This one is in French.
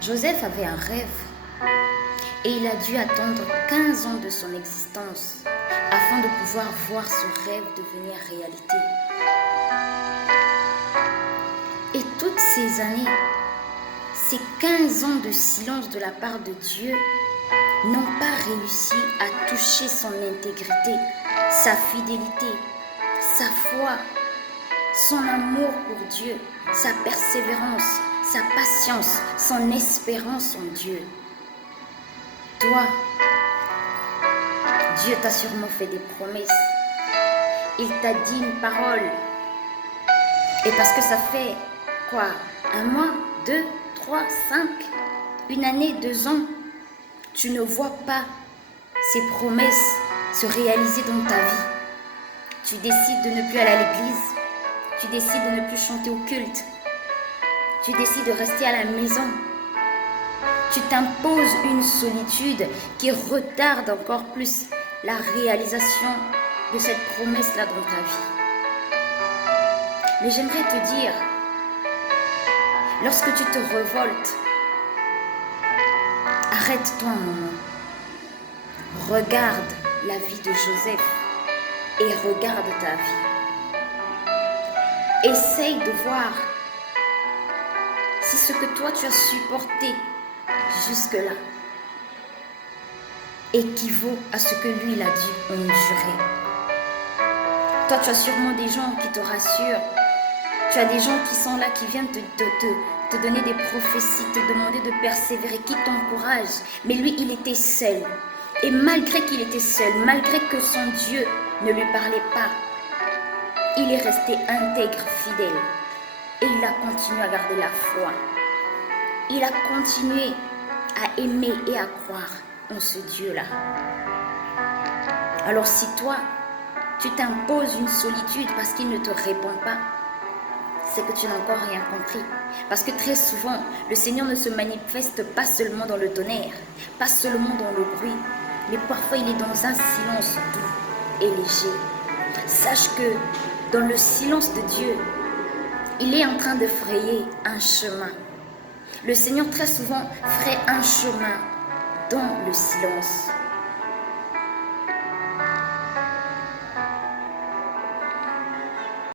Joseph avait un rêve et il a dû attendre 15 ans de son existence afin de pouvoir voir ce rêve devenir réalité. Et toutes ces années, ces 15 ans de silence de la part de Dieu n'ont pas réussi à toucher son intégrité, sa fidélité, sa foi, son amour pour Dieu, sa persévérance, sa patience, son espérance en Dieu. Toi, Dieu t'a sûrement fait des promesses. Il t'a dit une parole. Et parce que ça fait quoi? 1 mois, 2, 3, 5, 1 année, 2 ans, tu ne vois pas ces promesses se réaliser dans ta vie. Tu décides de ne plus aller à l'église. Tu décides de ne plus chanter au culte. Tu décides de rester à la maison. Tu t'imposes une solitude qui retarde encore plus la réalisation de cette promesse-là dans ta vie. Mais j'aimerais te dire, lorsque tu te révoltes, arrête-toi un moment. Regarde la vie de Joseph et regarde ta vie. Essaye de voir si ce que toi tu as supporté jusque-là équivaut à ce que lui il a dû endurer. Toi tu as sûrement des gens qui te rassurent. Tu as des gens qui sont là, qui viennent te donner des prophéties, te demander de persévérer, qui t'encouragent. Mais lui, il était seul. Et malgré qu'il était seul, malgré que son Dieu ne lui parlait pas, il est resté intègre, fidèle. Et il a continué à garder la foi. Il a continué à aimer et à croire en ce Dieu-là. Alors si toi, tu t'imposes une solitude parce qu'il ne te répond pas, c'est que tu n'as encore rien compris. Parce que très souvent, le Seigneur ne se manifeste pas seulement dans le tonnerre, pas seulement dans le bruit, mais parfois il est dans un silence doux et léger. Sache que dans le silence de Dieu, il est en train de frayer un chemin. Le Seigneur très souvent fraye un chemin dans le silence.